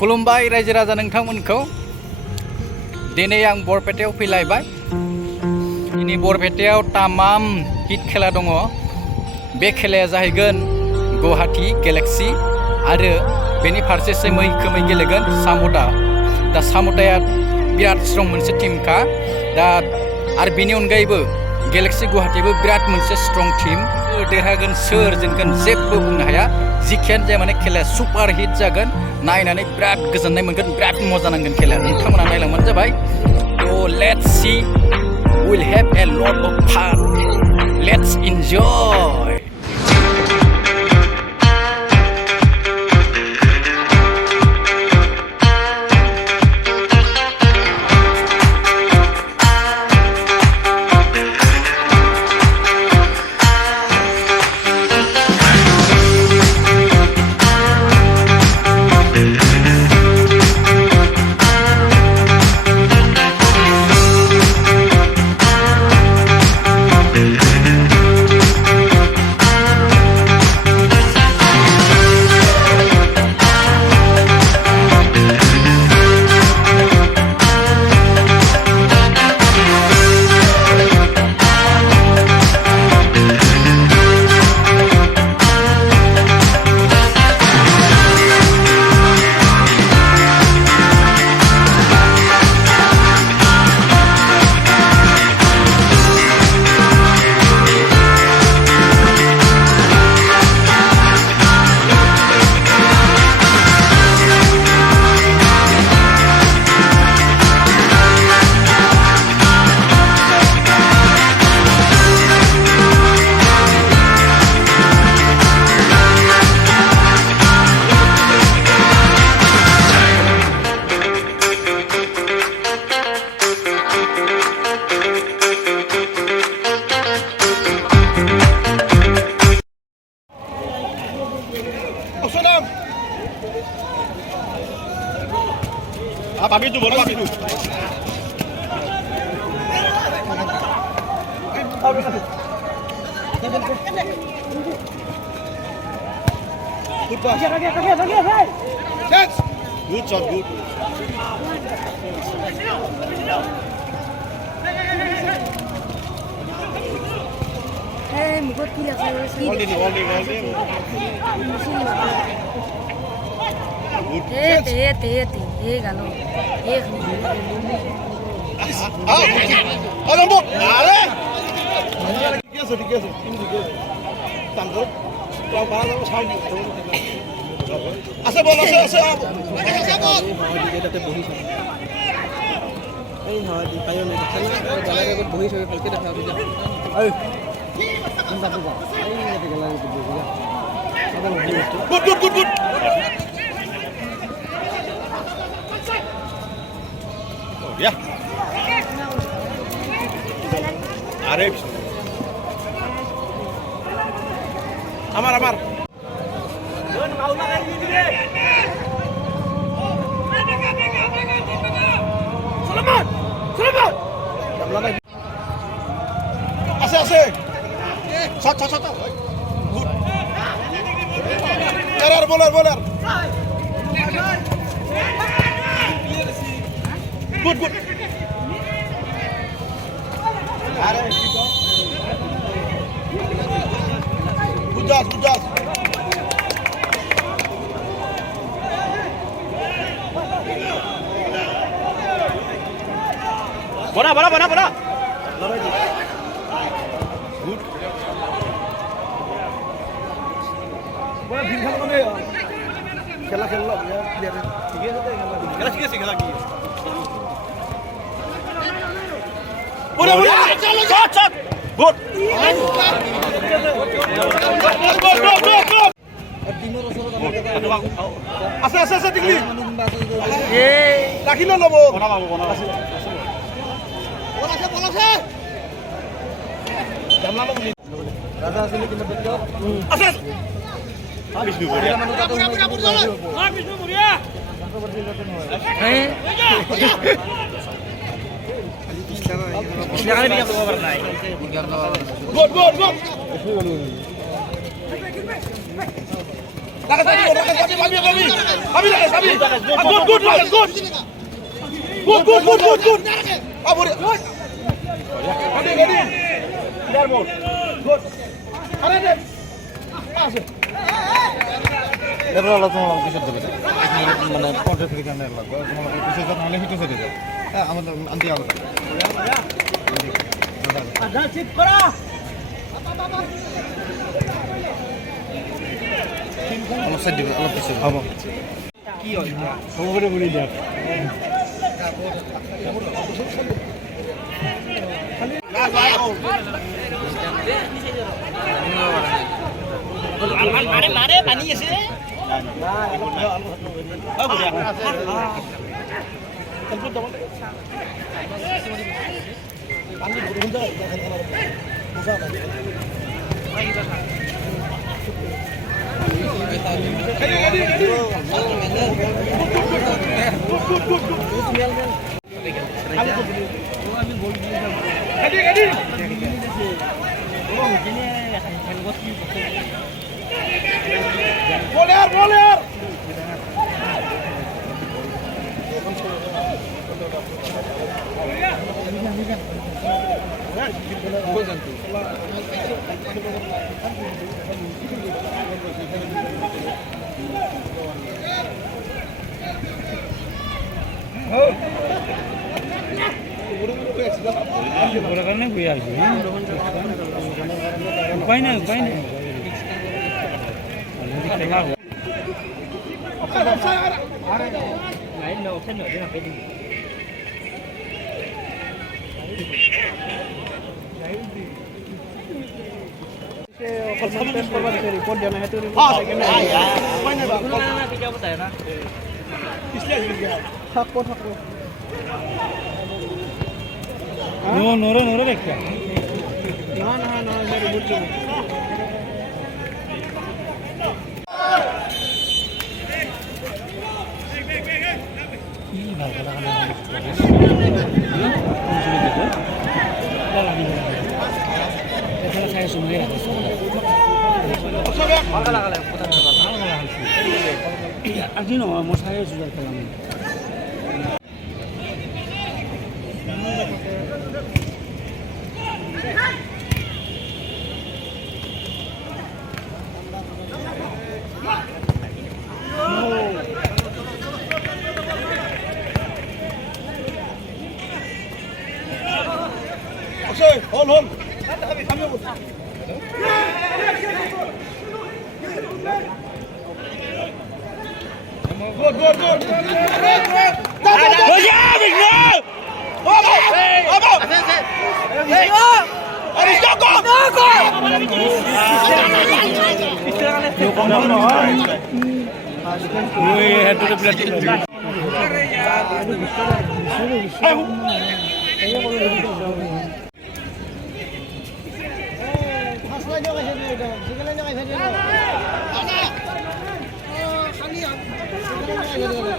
खुलुमबाय रायजो राजा नोंथांमोनखौ दिनै आं बरपेटायाव फैलायबाय। दिनै बरपेटायाव तामाम हिट खेला दङ। बे खेलाया जाहैगोन गुवाहाटी गेलेक्सि आरो बेनि फारसेसो मैखोमै गेलेगोन साम'टा। दा साम'टाया बिराद स्ट्रं मोनसे टीमखा दा आरो बेनि अनगायैबो गेलेक्सि गुवाहाटीबो बिराद मोनसे स्ट्रं टीम। देरहागोन सोर जेनगोन जेबो बुंनो हाया। जिखियानो जाया माने खेलाया सुपार हिट जागोन। नायनानै बिराद गोजोननाय मोनगोन, बिराद मजा नांगोन खेलाया। नोंथांमोना नायलांबानो जाबाय। थ' let's see, we'll have a lot of fun. Let's enjoy. Papi tu, baru papi tu. Good pass. Chance. Good shot, good. Holding. Galo. Lembut. Tiga. Tangkap. Kau sahaja. Asal bola. Good. Ya. Arif. Amar. Selamat. Ase. Shot. Good. Error bowler. Good. Good job. Bola. Good. Bola bintang mana ya? खेला biar ठीक है lagi. Bola. Shot. Good. Asa tinggi. Laki lo lobo. Bola se. Jam lama menit. Rasa sini kita betul. Asa. Habis dulu ya. Habis dulu ya. Silakan bikin over naik. Good. এবার আলাদা তোমার পিছনে দেবে মানে 50 থেকে জানার লাগবে তোমার পিছনে যখন হলে হিটে চলে যায় হ্যাঁ আমাদের আনতে আলাদা আদা চিপ করা আমার সাইড দিবে আলাদা পিছনে হবে কি হয় খবরে বলি দেখ মারে পানি আছে উপায় নাই নরে দেখা আজি নহয় মই চাই আছো খেলা hold.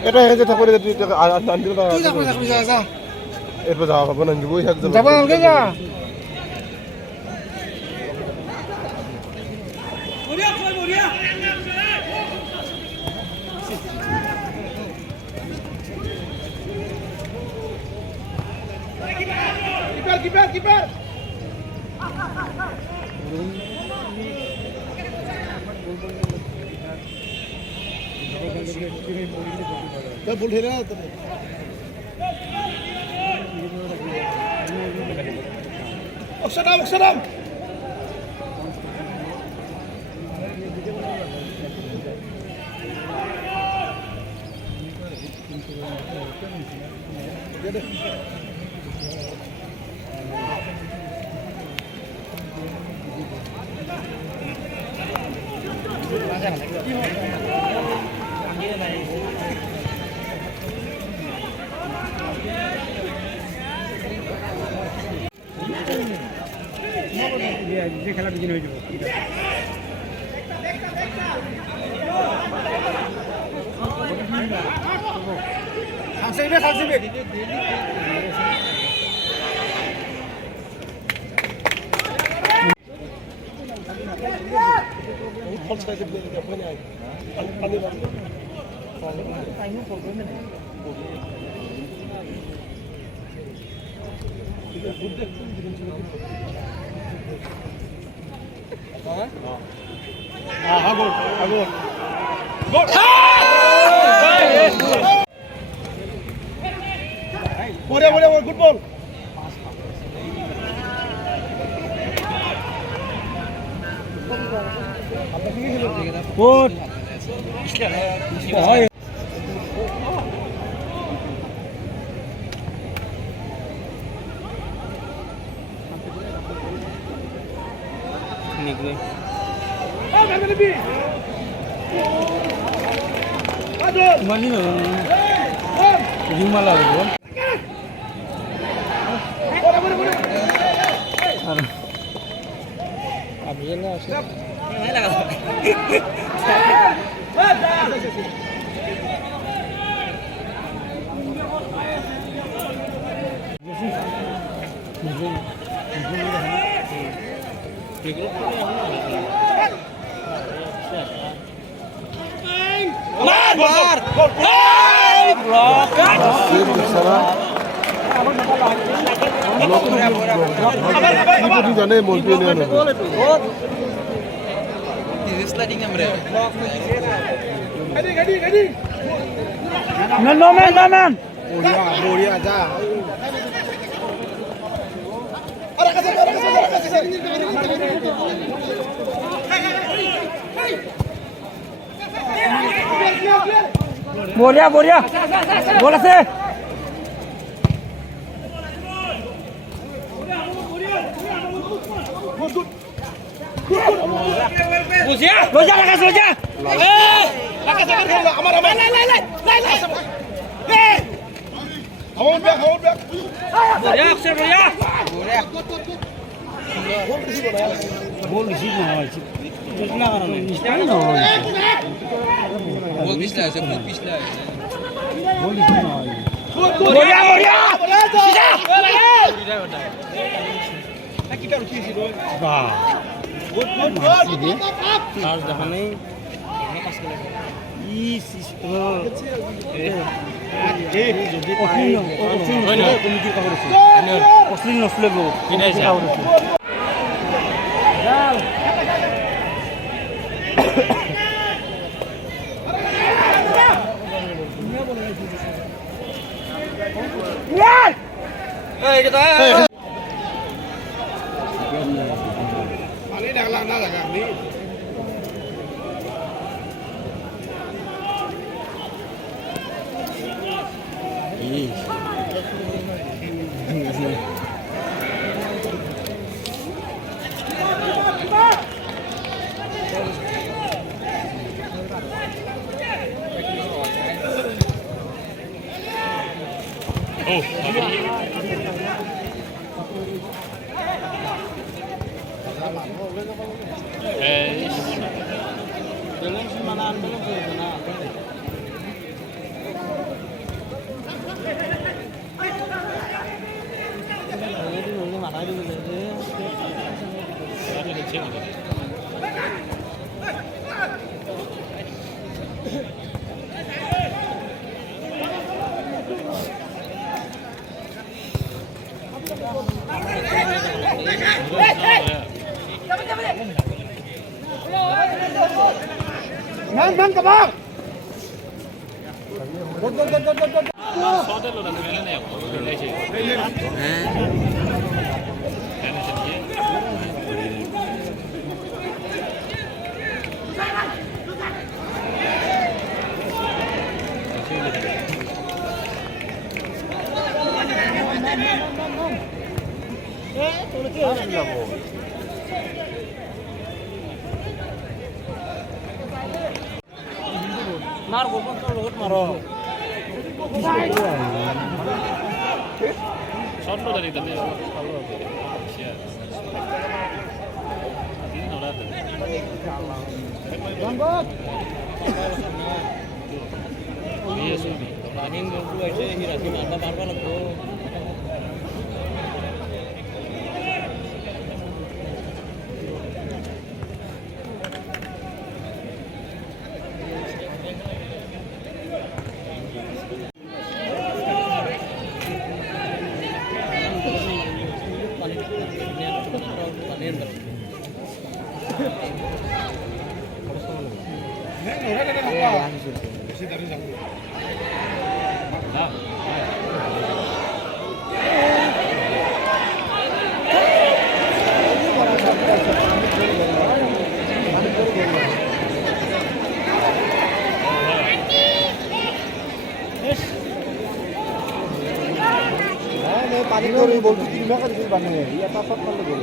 এটা হেজে থাকলে তুই আনতে না তুই যা যা এরপর যাওয়া হবে না বই হাতে যাব আলগে যা বড়িয়া কিপার क्या बोल रहे हैं अक्षरम খেলা বিজয় হয়ে যাব Good ball. Good. Boy. Mani no. Jumala bro. No man. Boria aja. Boria. Bola se. Roja. Hold back. Boria. Gol isi no hoy. Kitna karone? Istani no hoy. Gol pisla আছে, বহুত pisla আছে। Gol isi no hoy. Boria. Bah. Good. Charge দেখা নাই। Is যদি কমিটিৰ কাগজ আছে। অশ্লীল নচলে গো। কমিটিৰ কাগজ আছে। Ini dah lah ni. Man, come on! মার গোপন তো লগত মারো সন্ড দাঁড়ি তাতে ভালো হবে শেয়ার দিন ওরা তো গঙ্গত এই সুবি রানিং গঙ্গু আইছে হি রাতি মারবা লাগবো पानी तो नहीं बोलती 3 भाग का बने हैं ये पापा कर लो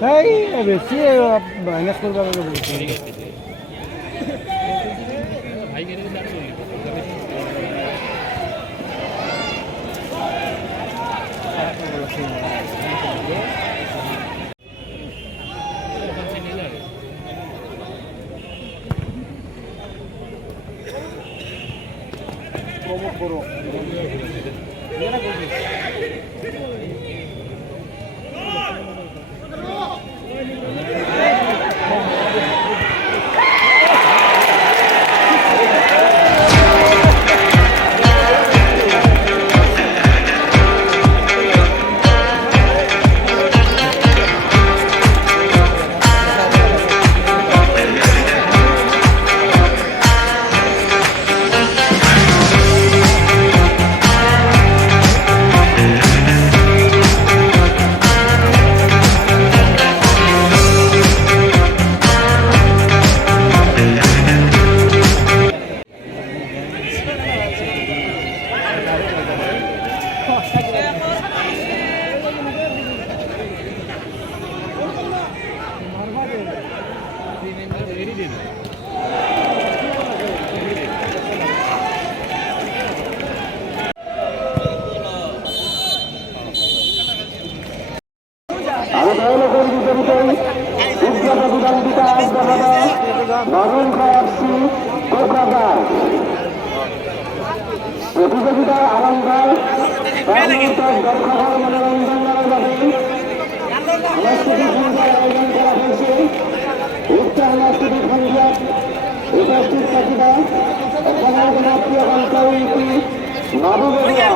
Hey, বেশি মাইনাস করবা বলছি ভাই গেলে প্রমোট করো প্রতিযোগিতার আলঙ্কার আয়োজন করা হয়েছে উক্ত সাংস্কৃতিক সংঘাত উপস্থিত থাকিবা অসমৰ জনপ্ৰিয় কণ্ঠশিল্পী বাবু বৰুৱা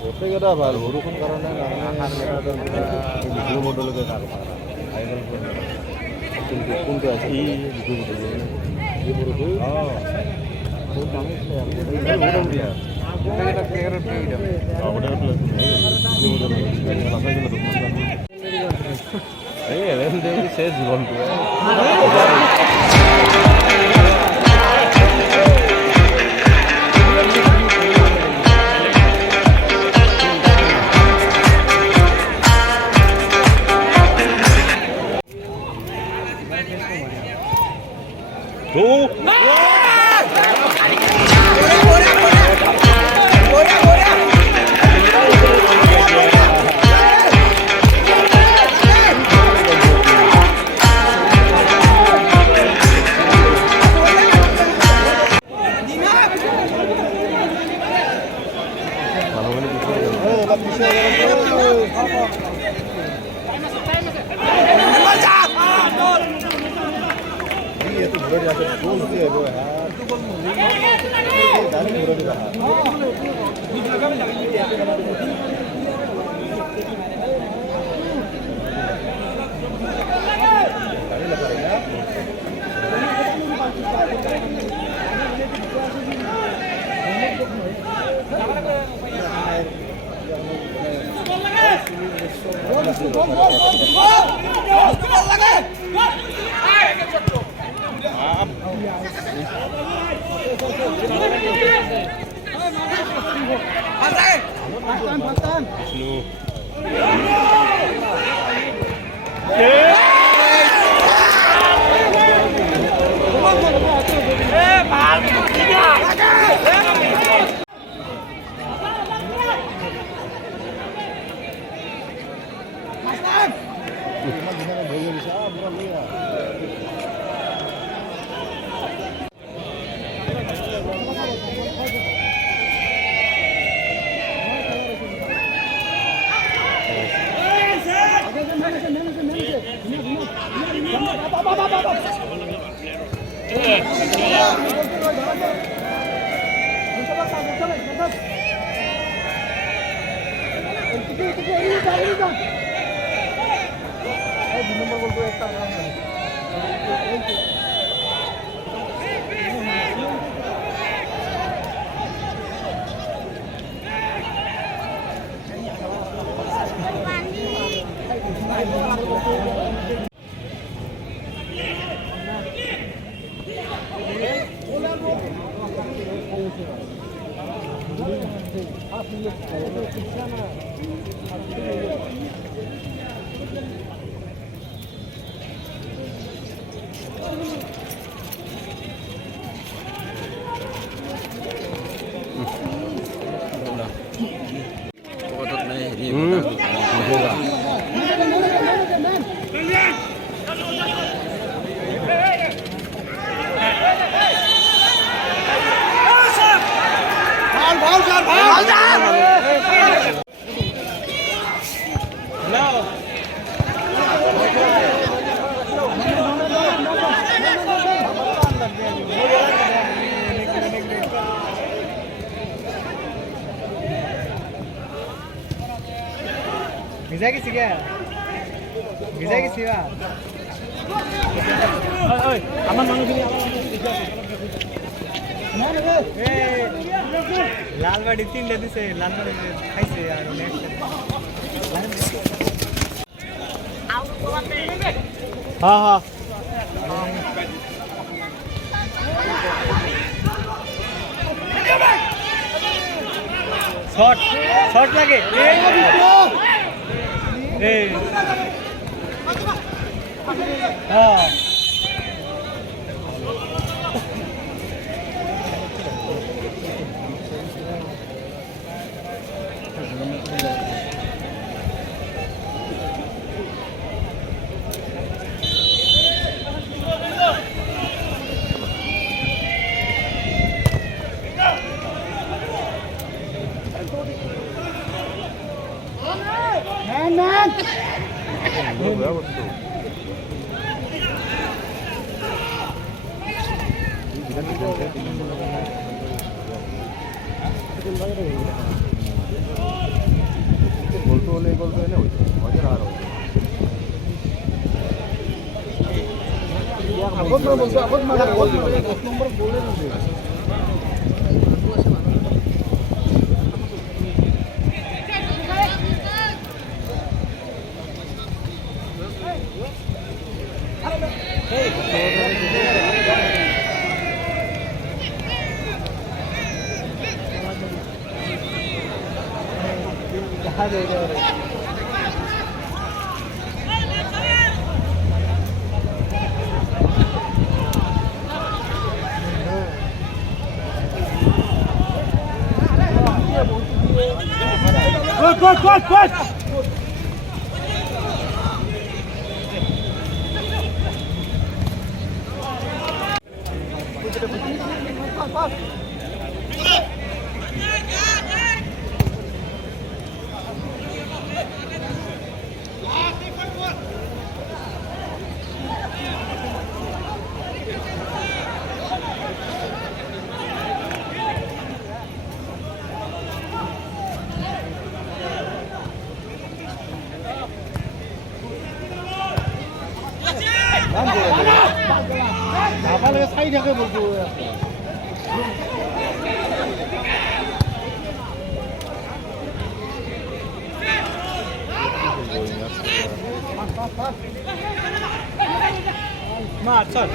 গোটেইকেইটা ভাল বৰষুণ কাৰণে বিহু বদলকে কিন্তু কোনটো আছে বিহু জীৱনটো ভিজা গেছি গে ভিজা গেছি বা আমার মানুহখিনি লালবাড়ি 3 দিছে লালবাড়ি খাইছে আর নেক্সট হ্যাঁ হ্যাঁ শট শট লাগে এই হ্যাঁ গল্প হলে গল্প এনে হইতো মজার আর হইতো আগত বলছো আগত মারা গল 10 নম্বর বলে দিছে Good! ধাবালে সাইড থাকে বলছো মার চল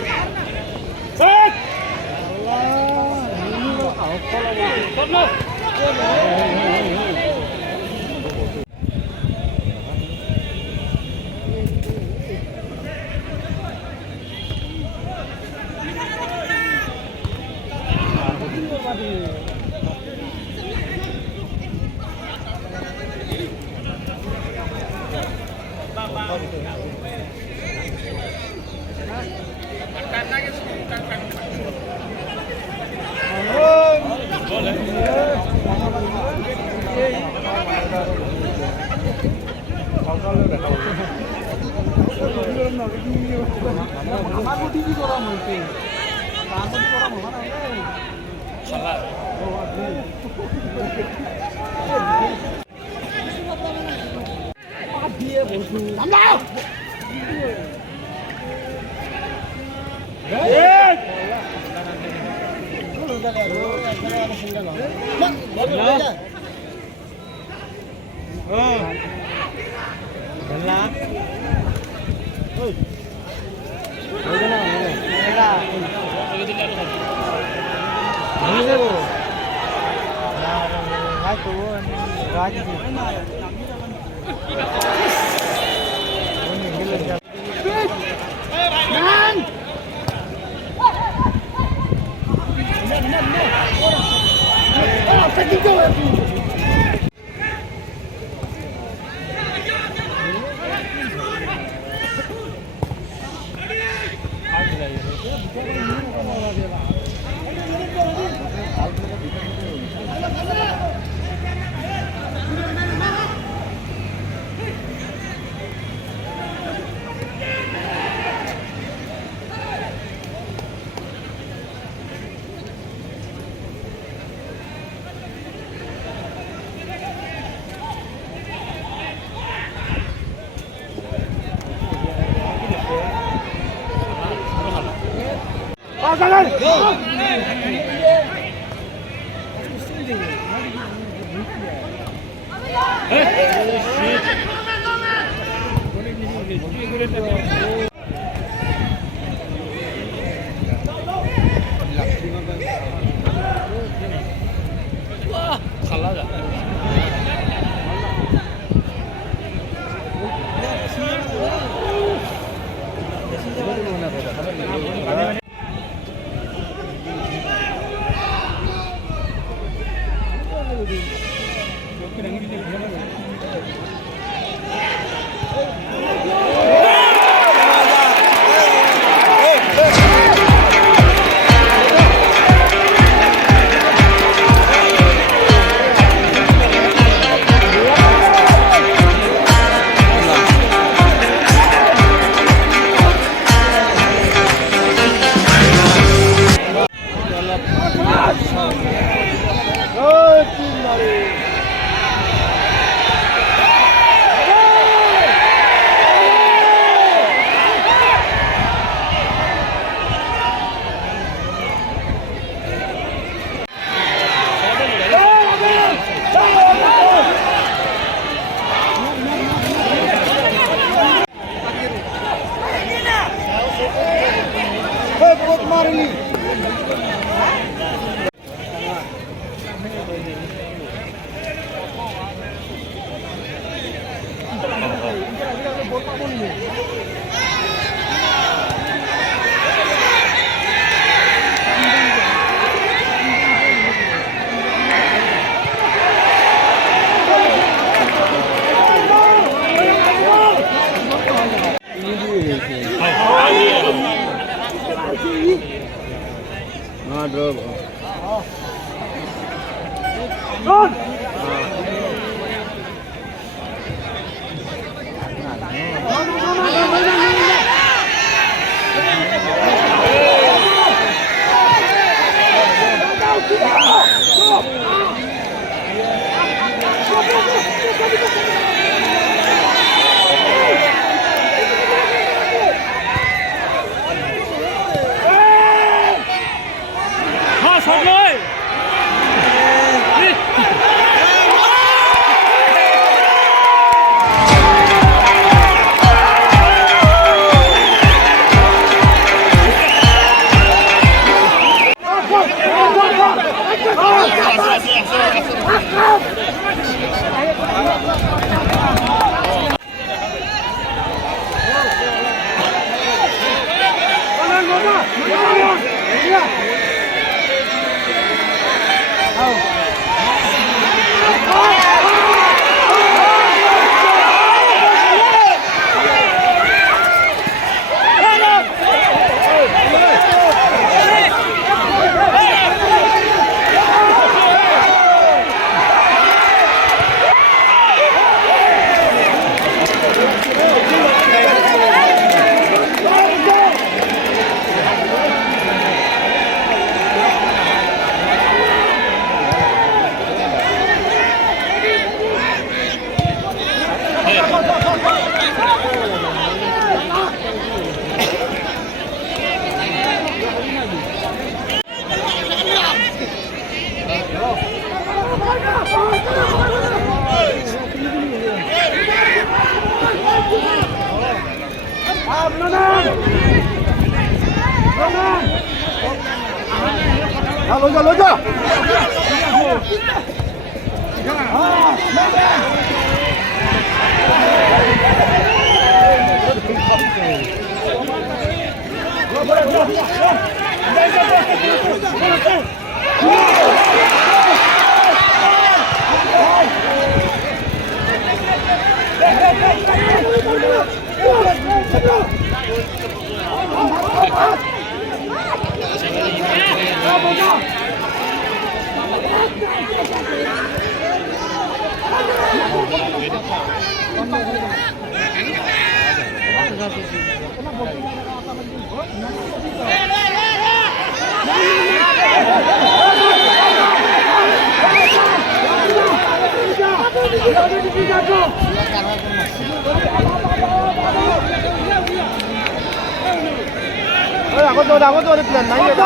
আগত ওরে প্ল্যান নাই এটা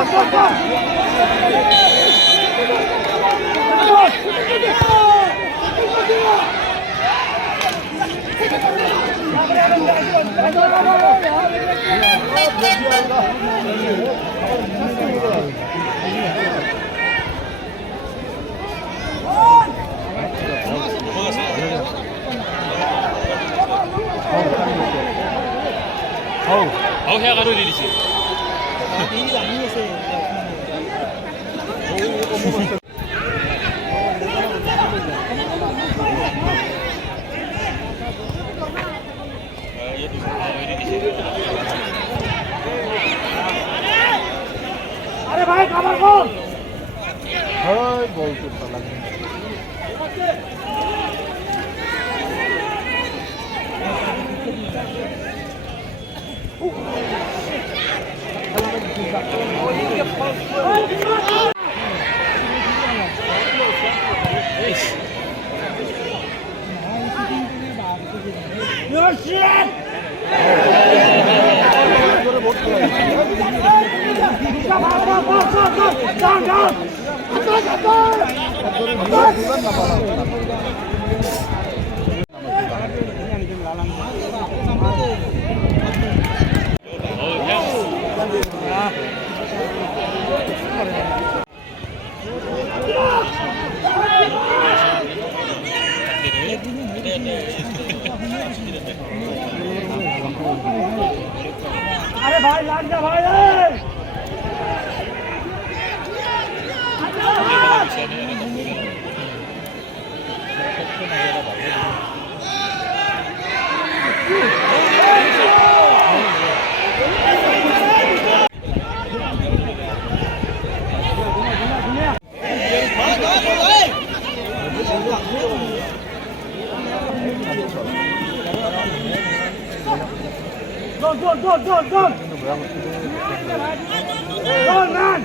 সেয়া কাৰো দি দিছে হয় বল করতে লাগে अरे भाई लाग जा भाई Go! Go, man!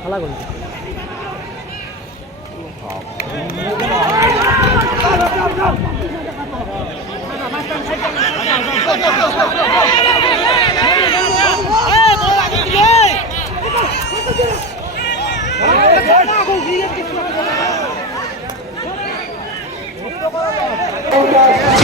খালা গ'ল Hey,